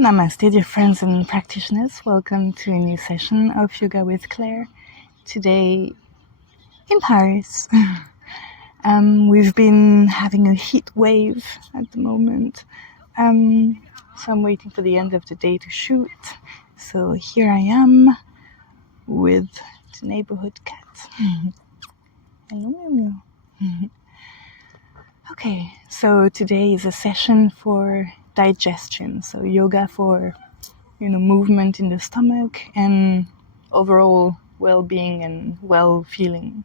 Namaste, dear friends and practitioners. Welcome to a new session of Yoga with Claire. Today in Paris. We've been having a heat wave at the moment. So I'm waiting for the end of the day to shoot. So here I am with the neighborhood cat. Hello. Okay, so today is a session for digestion, so yoga for movement in the stomach and overall well-being and well-feeling.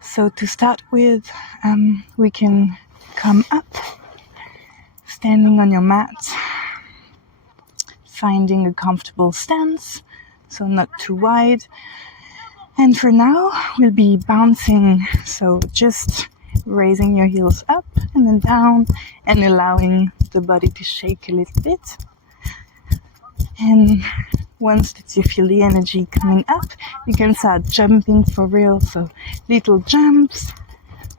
So to start with, we can come up, standing on your mat, finding a comfortable stance, so not too wide. And for now, we'll be bouncing, so just raising your heels up and then down and allowing the body to shake a little bit. And once that you feel the energy coming up, you can start jumping for real. So little jumps,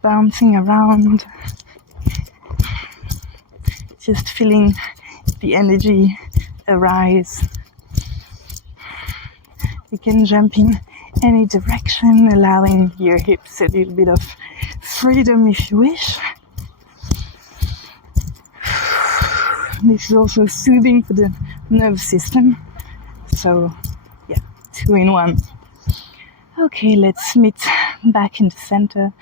bouncing around, just feeling the energy arise. You can jump in any direction, allowing your hips a little bit of freedom if you wish. This is also soothing for the nervous system. So, yeah, 2 in 1. Okay, let's meet back in the center.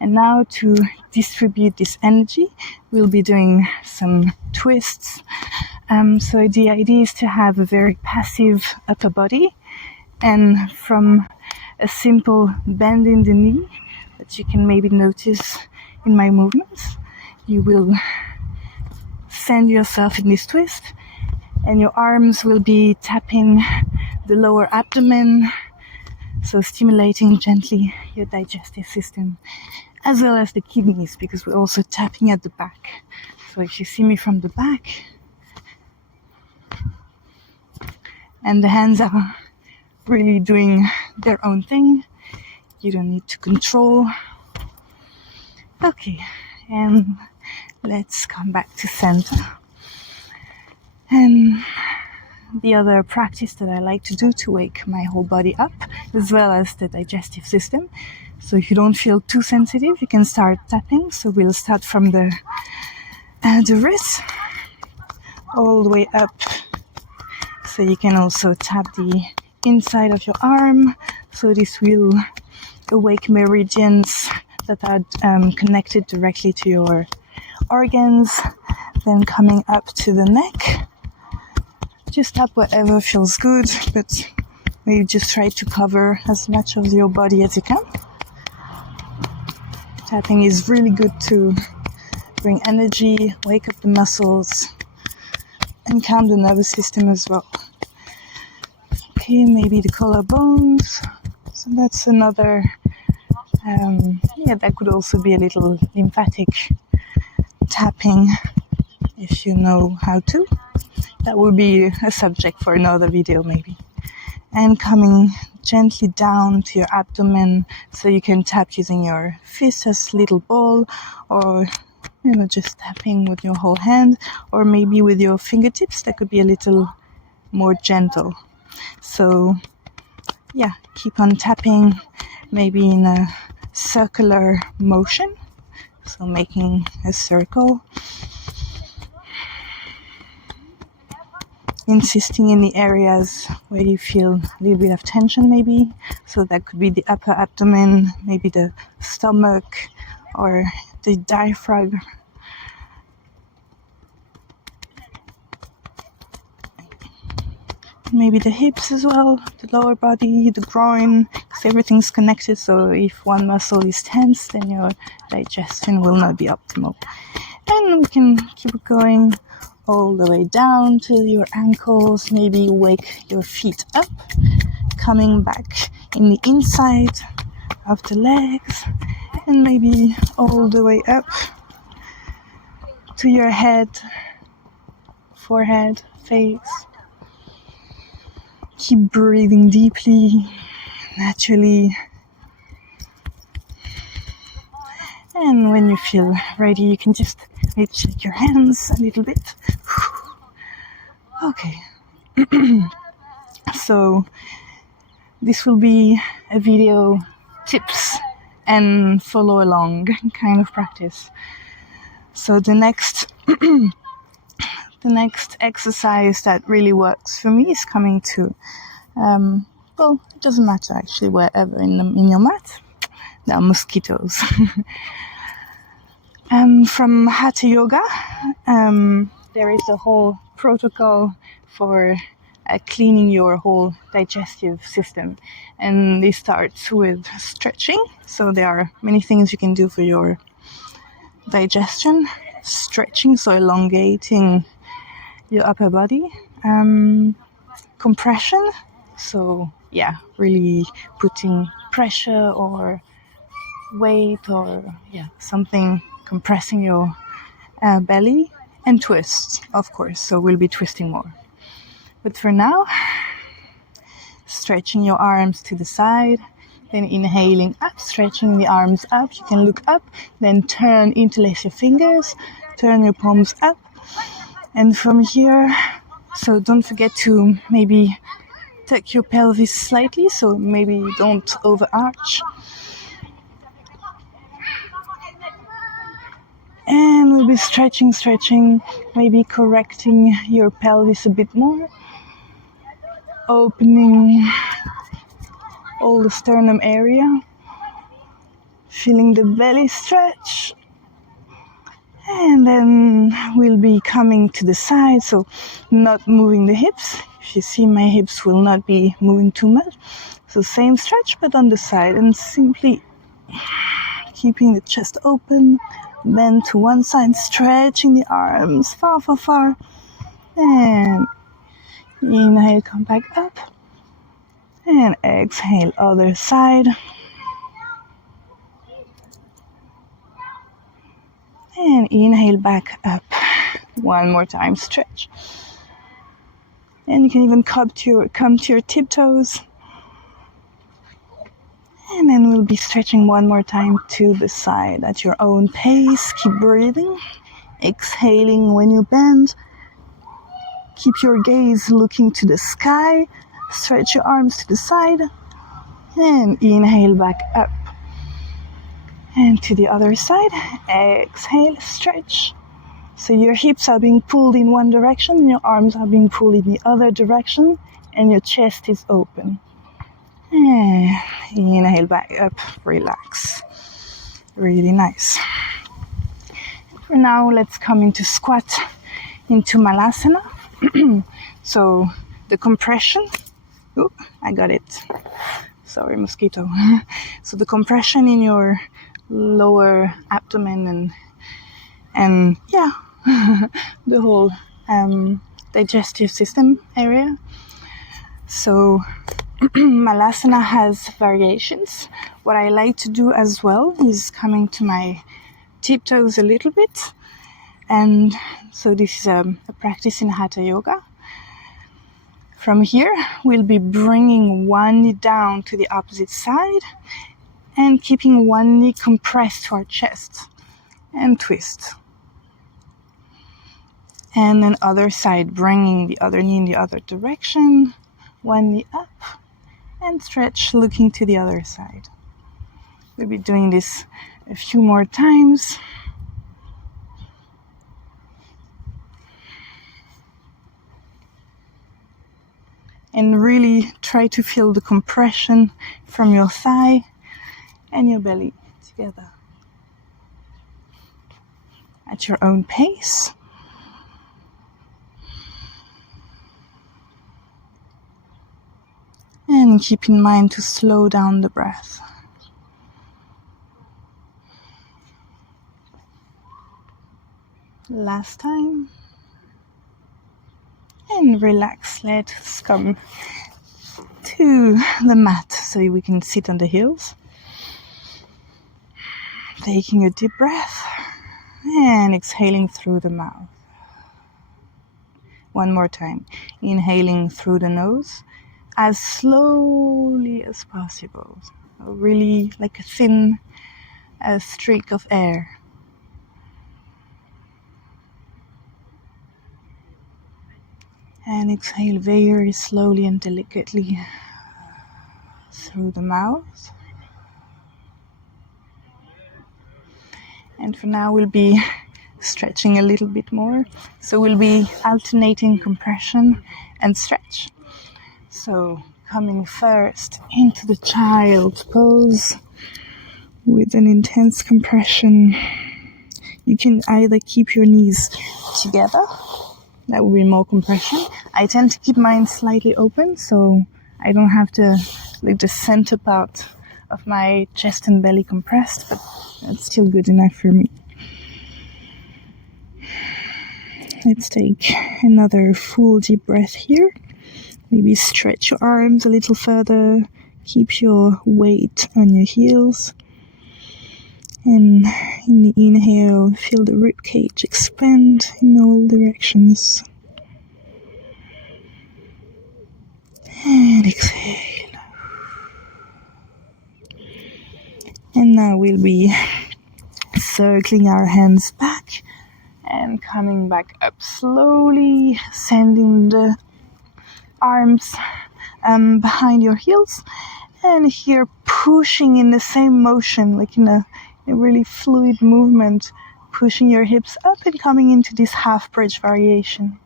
And now to distribute this energy, we'll be doing some twists. So the idea is to have a very passive upper body, and from a simple bend in the knee that you can maybe notice in my movements, you will send yourself in this twist, and your arms will be tapping the lower abdomen, so stimulating gently your digestive system, as well as the kidneys, because we're also tapping at the back. So if you see me from the back, and the hands are really doing their own thing, you don't need to control. Okay, and let's come back to center. And the other practice that I like to do to wake my whole body up, as well as the digestive system. So if you don't feel too sensitive, you can start tapping. So we'll start from the wrist all the way up. So you can also tap the inside of your arm. So this will awake meridians that are connected directly to your organs. Then coming up to the neck, just tap whatever feels good, but maybe just try to cover as much of your body as you can. Tapping is really good to bring energy, wake up the muscles, and calm the nervous system as well. Okay, maybe the collarbones. So that's another, that could also be a little lymphatic tapping if you know how to. That would be a subject for another video maybe. And coming gently down to your abdomen, so you can tap using your fist as little ball, or just tapping with your whole hand, or maybe with your fingertips. That could be a little more gentle. So yeah, keep on tapping, maybe in a circular motion, so making a circle, insisting in the areas where you feel a little bit of tension maybe. So that could be the upper abdomen, maybe the stomach, or the diaphragm. Maybe the hips as well, the lower body, the groin, because everything's connected. So if one muscle is tense, then your digestion will not be optimal. And we can keep going all the way down to your ankles. Maybe wake your feet up, coming back in the inside of the legs, and maybe all the way up to your head, forehead, face. Keep breathing deeply, naturally. And when you feel ready, you can just maybe shake your hands a little bit. Okay. So this will be a video tips and follow along kind of practice. So the next exercise that really works for me is coming to well, it doesn't matter actually, wherever in your mat. There are mosquitoes. From Hatha yoga, there is a whole protocol for cleaning your whole digestive system, and this starts with stretching. So there are many things you can do for your digestion. Stretching, so elongating your upper body. Compression, so yeah, really putting pressure or weight or something compressing your belly. And twist, of course, so we'll be twisting more. But for now, stretching your arms to the side, then inhaling up, stretching the arms up. You can look up, then turn, interlace your fingers, turn your palms up. And from here, so don't forget to maybe tuck your pelvis slightly, so maybe don't overarch. And we'll be stretching, maybe correcting your pelvis a bit more. Opening all the sternum area. Feeling the belly stretch. And then we'll be coming to the side, so not moving the hips. If you see, my hips will not be moving too much. So same stretch, but on the side, and simply keeping the chest open. Bend to one side, stretching the arms far, far, far. And inhale, come back up. And exhale, other side. And inhale, back up. One more time, stretch. And you can even come to your tiptoes. And then we'll be stretching one more time to the side at your own pace. Keep breathing. Exhaling when you bend. Keep your gaze looking to the sky. Stretch your arms to the side. And inhale back up. And to the other side. Exhale, stretch. So your hips are being pulled in one direction and your arms are being pulled in the other direction. And your chest is open. And inhale back up, relax. Really nice. For now, let's come into squat, into Malasana. So the compression, oh, I got it. Sorry, mosquito. So the compression in your lower abdomen and yeah, the whole digestive system area. So Malasana has variations. What I like to do as well is coming to my tiptoes a little bit. And so this is a practice in Hatha yoga. From here, we'll be bringing one knee down to the opposite side and keeping one knee compressed to our chest and twist. And then other side, bringing the other knee in the other direction, one knee up and stretch, looking to the other side. We'll be doing this a few more times. And really try to feel the compression from your thigh and your belly together. At your own pace. And keep in mind to slow down the breath. Last time. And relax, let's come to the mat so we can sit on the heels. Taking a deep breath and exhaling through the mouth. One more time. Inhaling through the nose as slowly as possible. So really like a thin streak of air. And exhale very slowly and delicately through the mouth. And for now we'll be stretching a little bit more. So we'll be alternating compression and stretch. So coming first into the child pose with an intense compression. You can either keep your knees together, that will be more compression. I tend to keep mine slightly open so I don't have to leave the center part of my chest and belly compressed, but that's still good enough for me. Let's take another full deep breath here. Maybe stretch your arms a little further. Keep your weight on your heels. And in the inhale, feel the rib cage expand in all directions. And exhale. And now we'll be circling our hands back and coming back up slowly, sending the arms behind your heels, and here pushing in the same motion, like in a really fluid movement, pushing your hips up and coming into this half bridge variation.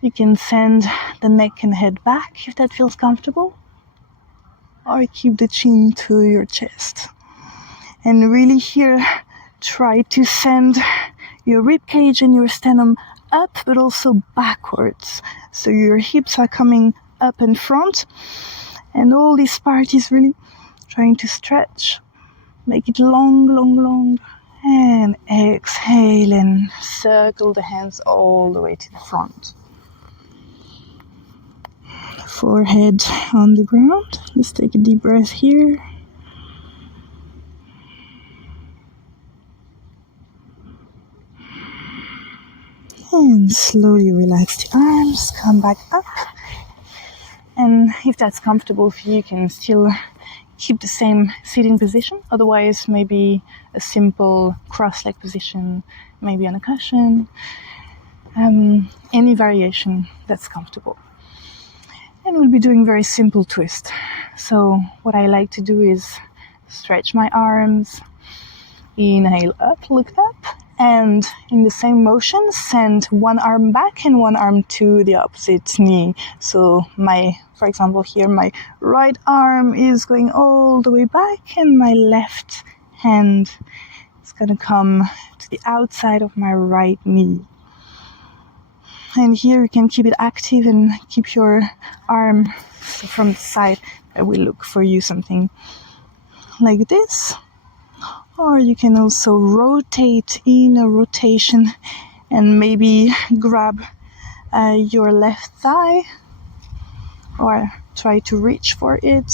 You can send the neck and head back if that feels comfortable, or keep the chin to your chest. And really here, try to send your rib cage and your sternum up, but also backwards. So your hips are coming up in front, and all this part is really trying to stretch. Make it long, long, long. And exhale and circle the hands all the way to the front. Forehead on the ground. Let's take a deep breath here. And slowly relax the arms, come back up. And if that's comfortable for you, you can still keep the same sitting position. Otherwise, maybe a simple cross-leg position, maybe on a cushion. Any variation that's comfortable. And we'll be doing very simple twist. So what I like to do is stretch my arms, inhale up, look up, and in the same motion, send one arm back and one arm to the opposite knee. So for example here, my right arm is going all the way back and my left hand is going to come to the outside of my right knee. And here you can keep it active and keep your arm from the side. I will look for you something like this. Or you can also rotate in a rotation and maybe grab your left thigh, or try to reach for it,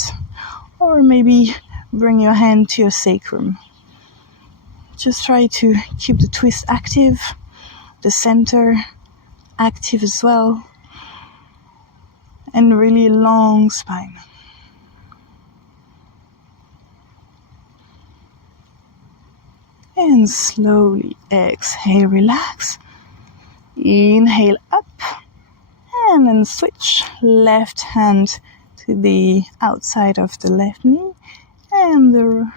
or maybe bring your hand to your sacrum. Just try to keep the twist active, the center active as well, and really long spine. And slowly exhale, relax. Inhale up, and then switch left hand to the outside of the left knee, and the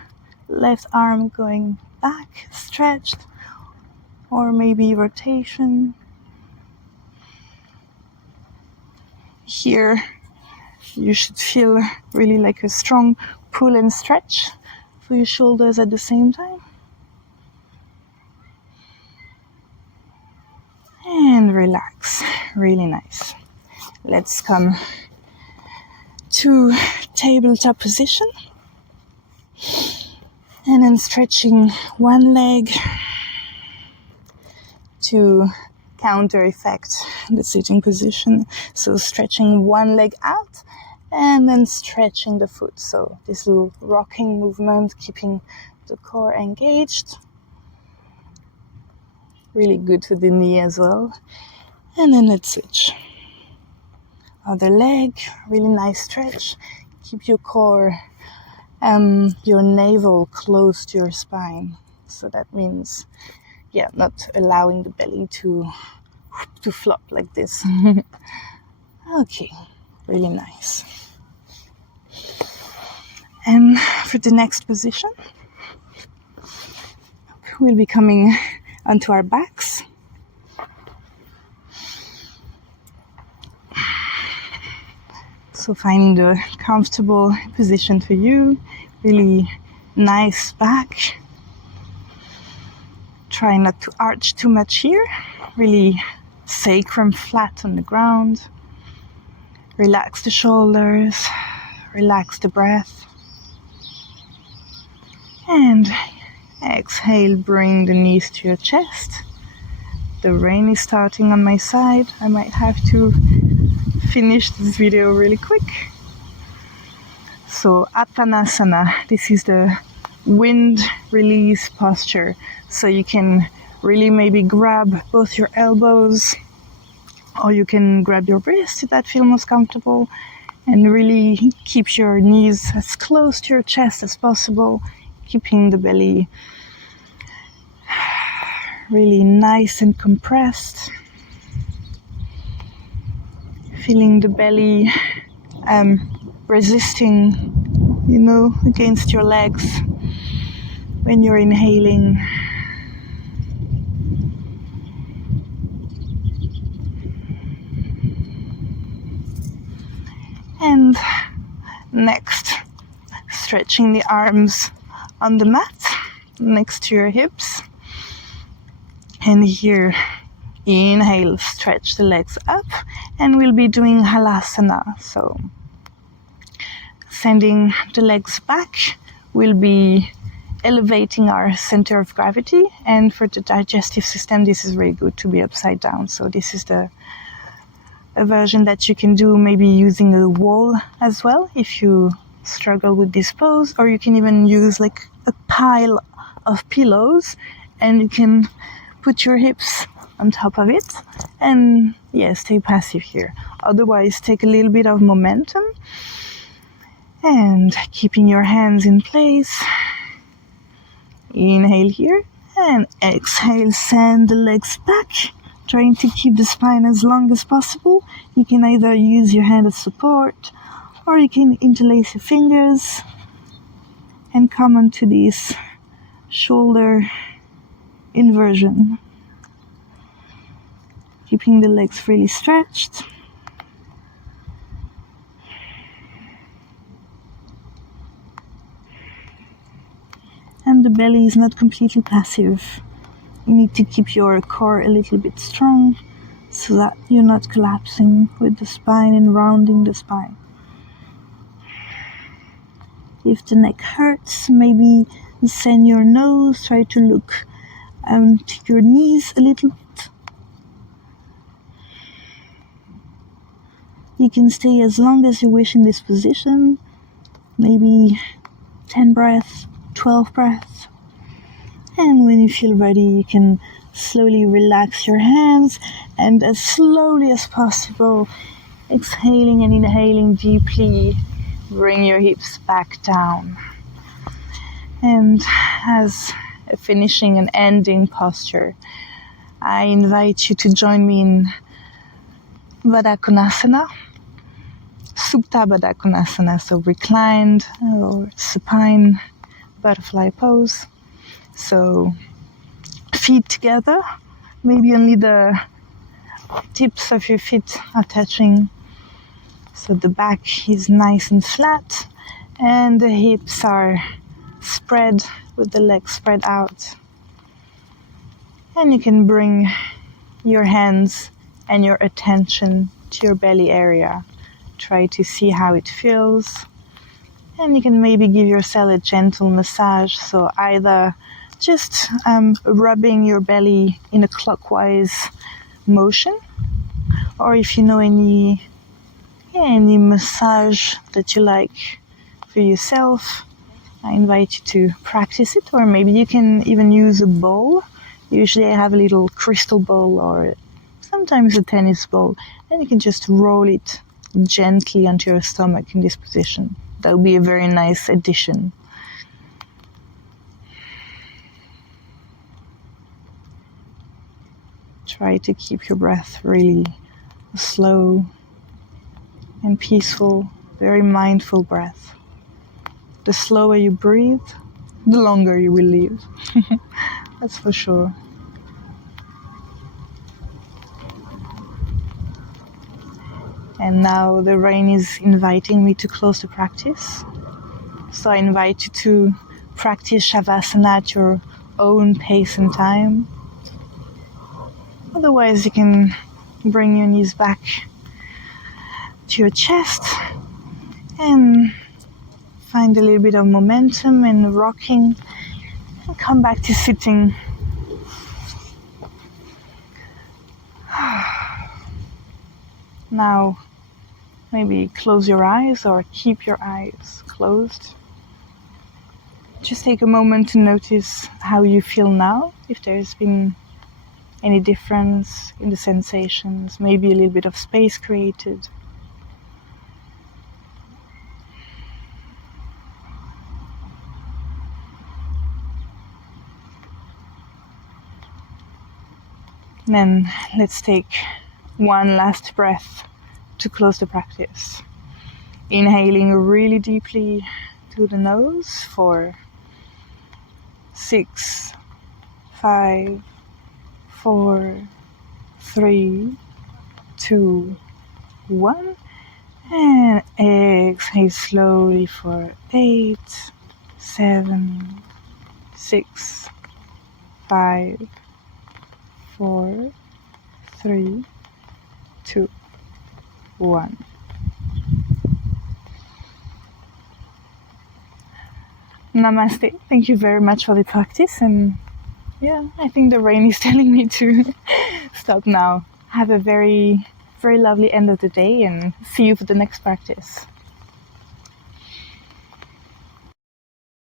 left arm going back, stretched, or maybe rotation. Here you should feel really like a strong pull and stretch for your shoulders at the same time. And relax, really nice. Let's come to tabletop position. And then stretching one leg to counter effect the sitting position. So stretching one leg out and then stretching the foot. So this little rocking movement, keeping the core engaged. Really good for the knee as well. And then let's switch. Other leg, really nice stretch. Keep your core, your navel close to your spine. So that means, not allowing the belly to to flop like this. Okay, really nice. And for the next position, we'll be coming onto our backs. So finding the comfortable position for you, really nice back. Try not to arch too much here, really sacrum flat on the ground. Relax the shoulders, relax the breath. And exhale, bring the knees to your chest. The rain is starting on my side. I might have to finish this video really quick. So Uttanasana, this is the wind release posture. So you can really maybe grab both your elbows, or you can grab your wrists if that feels most comfortable, and really keep your knees as close to your chest as possible, keeping the belly really nice and compressed. Feeling the belly resisting, against your legs when you're inhaling. And next, stretching the arms on the mat next to your hips. And here, inhale, stretch the legs up, and we'll be doing Halasana. So sending the legs back, we'll be elevating our center of gravity, and for the digestive system this is very good to be upside down. So this is a version that you can do maybe using a wall as well if you struggle with this pose, or you can even use like a pile of pillows and you can put your hips on top of it and stay passive here. Otherwise, take a little bit of momentum and keeping your hands in place. Inhale here and exhale, send the legs back, trying to keep the spine as long as possible. You can either use your hand as support, or you can interlace your fingers and come onto this shoulder inversion, keeping the legs really stretched. And the belly is not completely passive. You need to keep your core a little bit strong so that you're not collapsing with the spine and rounding the spine. If the neck hurts, maybe send your nose, try to look to your knees a little bit. You can stay as long as you wish in this position, maybe 10 breaths, 12 breaths. And when you feel ready, you can slowly relax your hands, and as slowly as possible, exhaling and inhaling deeply, bring your hips back down. And as a finishing and ending posture, I invite you to join me in Baddha Konasana, Supta Baddha Konasana, so reclined or supine butterfly pose. So feet together, maybe only the tips of your feet are touching. So the back is nice and flat and the hips are spread with the legs spread out. And you can bring your hands and your attention to your belly area. Try to see how it feels. And you can maybe give yourself a gentle massage, so either just rubbing your belly in a clockwise motion, or if you know any massage that you like for yourself, I invite you to practice it. Or maybe you can even use a bowl. Usually I have a little crystal bowl or sometimes a tennis ball, and you can just roll it gently onto your stomach in this position. That would be a very nice addition. Try to keep your breath really slow and peaceful, very mindful breath. The slower you breathe, the longer you will live. That's for sure. And now the rain is inviting me to close the practice. So I invite you to practice Shavasana at your own pace and time. Otherwise, you can bring your knees back to your chest and find a little bit of momentum and rocking and come back to sitting. Now, maybe close your eyes or keep your eyes closed. Just take a moment to notice how you feel now, if there's been any difference in the sensations, maybe a little bit of space created. Then let's take one last breath to close the practice. Inhaling really deeply through the nose for 6, 5, 4, 3, 2, 1. And exhale slowly for 8, 7, 6, 5, 4, 3, 2, 1. Namaste. Thank you very much for the practice, and I think the rain is telling me to stop now. Have a very, very lovely end of the day, and see you for the next practice.